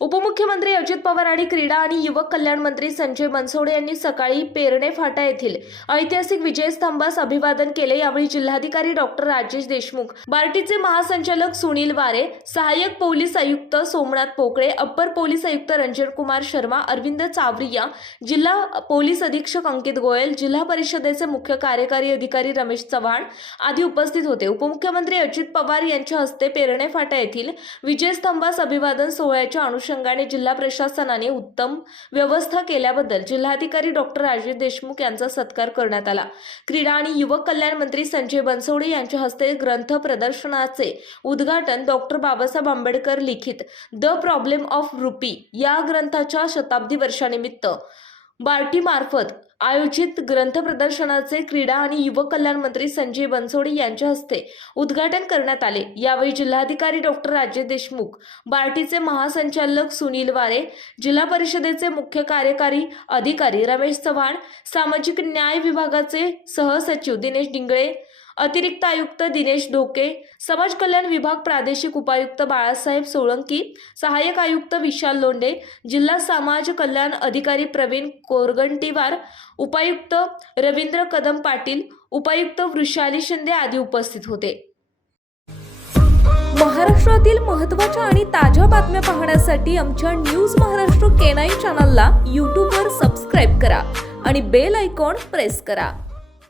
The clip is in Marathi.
उपमुख्यमंत्री अजित पवार आणि क्रीडा आणि युवक कल्याण मंत्री संजय बनसोडे यांनी सकाळी पेरणे फाटा येथील ऐतिहासिक विजय स्तंभास अभिवादन केले. यावेळी जिल्हाधिकारी डॉक्टर राजेश देशमुख बार्टीचे महासंचालक सुनील वारे सहाय्यक पोलीस आयुक्त सोमनाथ पोकळे अप्पर पोलीस आयुक्त रंजन कुमार शर्मा अरविंद चावरिया जिल्हा पोलीस अधीक्षक अंकित गोयल जिल्हा परिषदेचे मुख्य कार्यकारी अधिकारी रमेश चव्हाण आदी उपस्थित होते. उपमुख्यमंत्री अजित पवार यांच्या हस्ते पेरणे फाटा येथील विजय स्तंभास अभिवादन सोहळ्याच्या अनुषंगाने जिल्हा प्रशासनाने उत्तम व्यवस्था केल्याबद्दल जिल्हाधिकारी डॉक्टर राजेश देशमुख यांचा सत्कार करण्यात आला. क्रीडा आणि युवक कल्याण मंत्री संजय बनसोडे यांच्या हस्ते ग्रंथ प्रदर्शनाचे उद्घाटन डॉक्टर बाबासाहेब आंबेडकर लिखित द प्रॉब्लेम ऑफ रुपी या ग्रंथाच्या शताब्दी वर्षानिमित्त बार्टीमार्फत आयोजित ग्रंथ प्रदर्शनाचे क्रीडा आणि युवक कल्याण मंत्री संजय बनसोडे यांच्या हस्ते उद्घाटन करण्यात आले. यावेळी जिल्हाधिकारी डॉक्टर राजेश देशमुख बार्टीचे महासंचालक सुनील वारे जिल्हा परिषदेचे मुख्य कार्यकारी अधिकारी रमेश चव्हाण सामाजिक न्याय विभागाचे सहसचिव दिनेश डिंगळे अतिरिक्त आयुक्त दिनेश ढोके समाज कल्याण विभाग प्रादेशिक उपायुक्त बाळासाहेब सोळंकी सहाय्यक आयुक्त विशाल लोंडे जिल्हा समाज कल्याण अधिकारी प्रवीण कोरगंटीवार उपायुक्त रवींद्र कदम पाटील उपायुक्त वृषाली शिंदे आदी उपस्थित होते. महाराष्ट्रातील महत्त्वाच्या आणि ताज्या बातम्या पाहण्यासाठी आमच्या न्यूज महाराष्ट्र केनाई चॅनलला यूट्यूबवर सबस्क्राईब करा आणि बेल आयकॉन प्रेस करा.